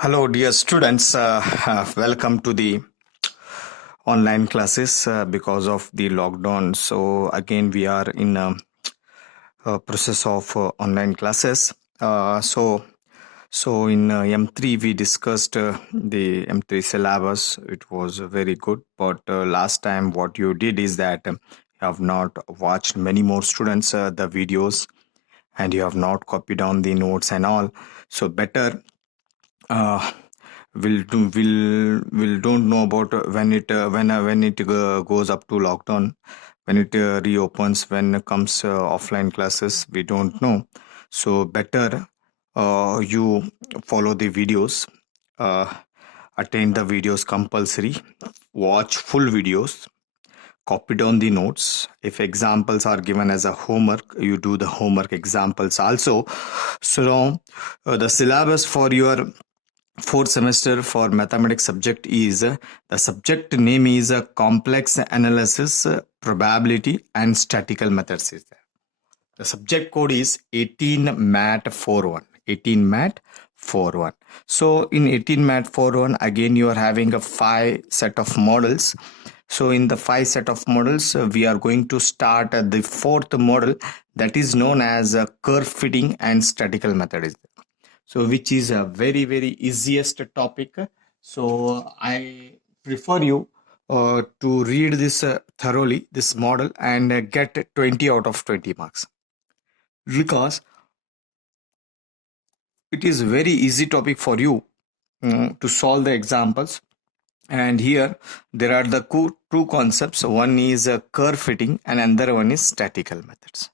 Hello, dear students. Welcome to the online classes because of the lockdown. So again, we are in a process of online classes. So in M3 we discussed the M3 syllabus. It was very good, but last time what you did is that you have not watched many more students the videos, and you have not copied down the notes and all. So better. Uh, will don't know about when it goes up to lockdown, when it reopens, when it comes offline classes, we don't know. So better you follow the videos, uh, attend the videos compulsory, watch full videos, copy down the notes. If examples are given as a homework, you do the homework examples also. So the syllabus for your fourth semester for mathematics subject is the subject name is complex analysis, probability and statistical methods is there. The subject code is 18 mat 41, 18 mat 41. So in 18 mat 41 again you are having a 5 set of models. So in the 5 set of models we are going to start the fourth model, that is known as curve fitting and statistical method is there. So which is a very easiest topic. So I prefer you to read this thoroughly, this model, and get 20 out of 20 marks, because it is very easy topic for you to solve the examples. And here there are the two concepts. One is curve fitting and another one is statistical methods.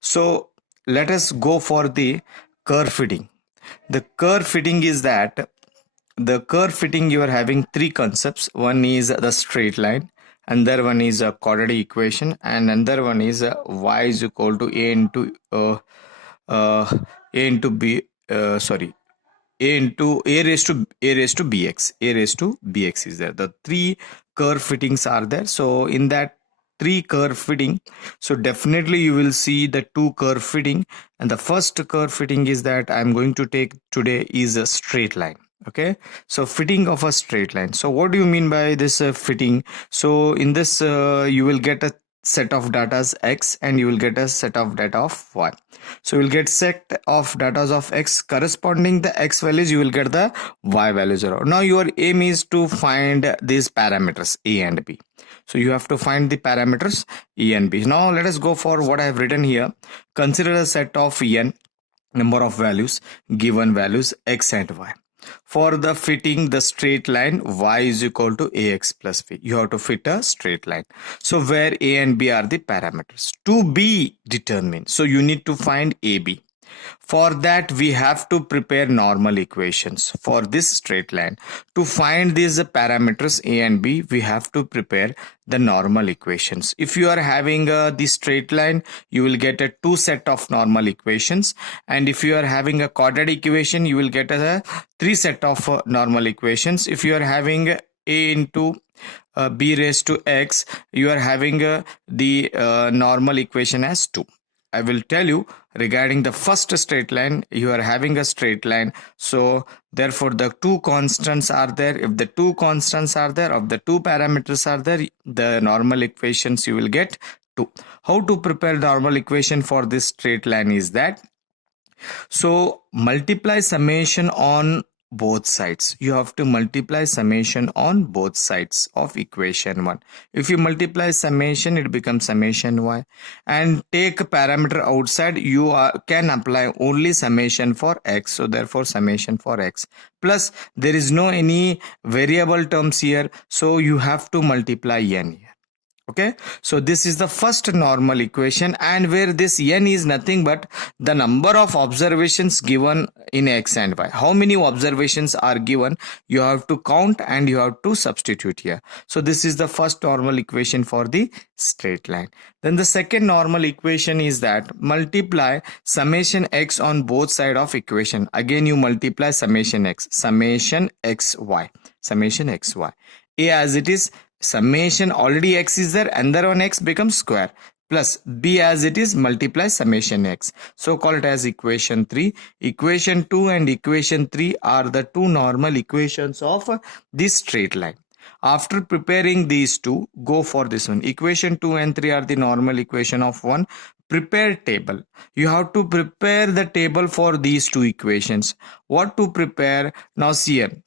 So let us go for the curve fitting. The curve fitting is that the curve fitting you are having three concepts. One is the straight line, another one is a quadratic equation, and another one is y is equal to a into a into b sorry a into a raised to bx is there. The three curve fittings are there. So in that three curve fitting, so definitely you will see the two curve fitting, and the first curve fitting is that I'm going to take today is a straight line. Okay, so fitting of a straight line. So what do you mean by this fitting? So in this you will get a set of data x and you will get a set of data of y. So you'll get set of data of x corresponding the x values, you will get the y values. Now your aim is to find these parameters a and b. So you have to find the parameters a and b. Now let us go for what I have written here. Consider a set of n number of values, given values x and y. For the fitting the straight line, y is equal to ax plus b. You have to fit a straight line. So where a and b are the parameters to be determined. So you need to find ab. For that we have to prepare normal equations for this straight line. To find these parameters a and b, we have to prepare the normal equations. If you are having the straight line, you will get a two set of normal equations, and if you are having a quadratic equation, you will get a three set of normal equations. If you are having a into b raised to x, you are having the normal equation as 2. I will tell you regarding the first straight line. You are having a straight line, so therefore the two constants are there. If the two constants are there, of the two parameters are there, the normal equations you will get 2. How to prepare normal equation for this straight line is that, so multiply summation on both sides. You have to multiply summation on both sides of equation 1. If you multiply summation, it becomes summation y, and take parameter outside, you can apply only summation for x. So therefore summation for x, plus there is no any variable terms here, so you have to multiply n here. Okay, so this is the first normal equation, and where this n is nothing but the number of observations given in x and y. How many observations are given, you have to count and you have to substitute here. So this is the first normal equation for the straight line. Then the second normal equation is that multiply summation x on both side of equation. Again you multiply summation x, summation xy, summation xy. A as it is, summation already x is there, and there on x becomes square. plus b as it is multiply summation x. So call it as equation 3. Equation 2 and equation 3 are the two normal equations of this straight line. After preparing these two, go for this one. Equation 2 and 3 are the normal equation of one. Prepare table. You have to prepare the table for these two equations. What to prepare? Now see here.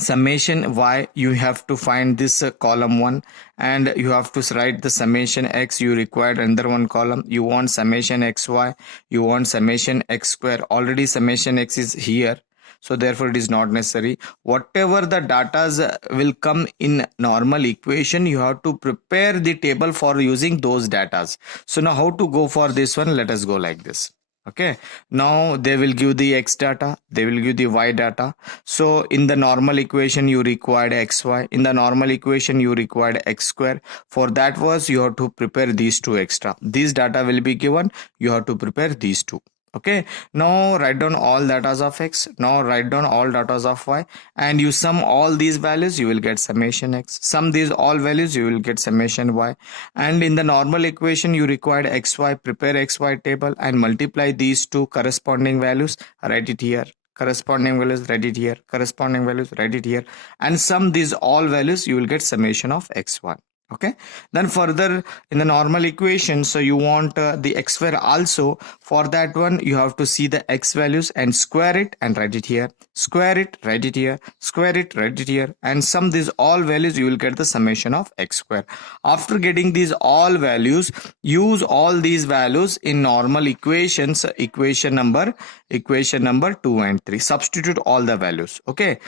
Summation y, you have to find this column 1, and you have to write the summation x. You required another one column. You want summation xy, you want summation x square. Already summation x is here, so therefore it is not necessary. Whatever the data will come in normal equation, you have to prepare the table for using those data. So now how to go for this one? Let us go like this. Okay, now they will give the x data, they will give the y data. So in the normal equation you required xy, in the normal equation you required x square. For that was you have to prepare these two extra. These data will be given, you have to prepare these two. Okay, now write down all datas of x, now write down all datas of y, and you sum all these values, you will get summation x. Sum these all values, you will get summation y. And in the normal equation you required xy, prepare xy table and multiply these two corresponding values, write it here. Corresponding values, write it here. Corresponding values, write it here. And sum these all values, you will get summation of xy. Okay, then further in the normal equation, so you want the x square also. For that one you have to see the x values and square it and write it here, square it, write it here, square it, write it here, and sum these all values, you will get the summation of x square. After getting these all values, use all these values in normal equations, equation number 2 and 3. Substitute all the values. Okay,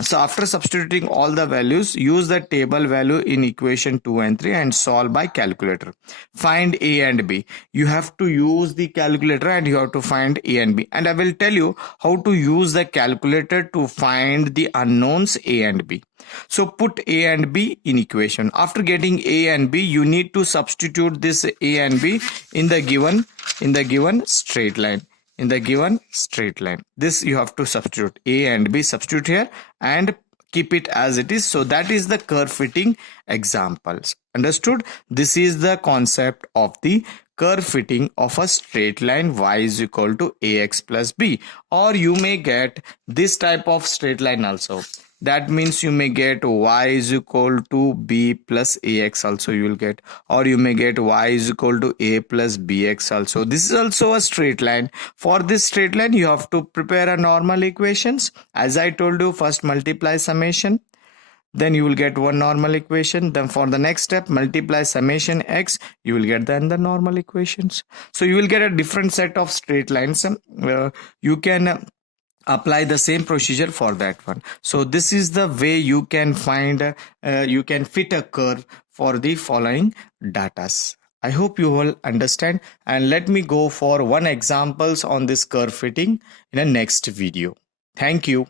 so after substituting all the values, use the table value in equation 2 and 3 and solve by calculator. Find a and b. You have to use the calculator and you have to find a and b, and I will tell you how to use the calculator to find the unknowns a and b. So put a and b in equation. After getting a and b, you need to substitute this a and b in the given straight line. In the given straight line, this you have to substitute a and b, substitute here and keep it as it is. So that is the curve fitting examples. Understood? This is the concept of the curve fitting of a straight line y is equal to ax plus b. Or you may get this type of straight line also. That means you may get y is equal to b plus ax also you will get, or you may get y is equal to a plus bx also. This is also a straight line. For this straight line you have to prepare a normal equations. As I told you, first multiply summation, then you will get one normal equation. Then for the next step, multiply summation x, you will get then the normal equations. So you will get a different set of straight lines. You can apply the same procedure for that one. So this is the way you can find, you can fit a curve for the following datas. I hope you will understand, and let me go for one examples on this curve fitting in a next video. Thank you.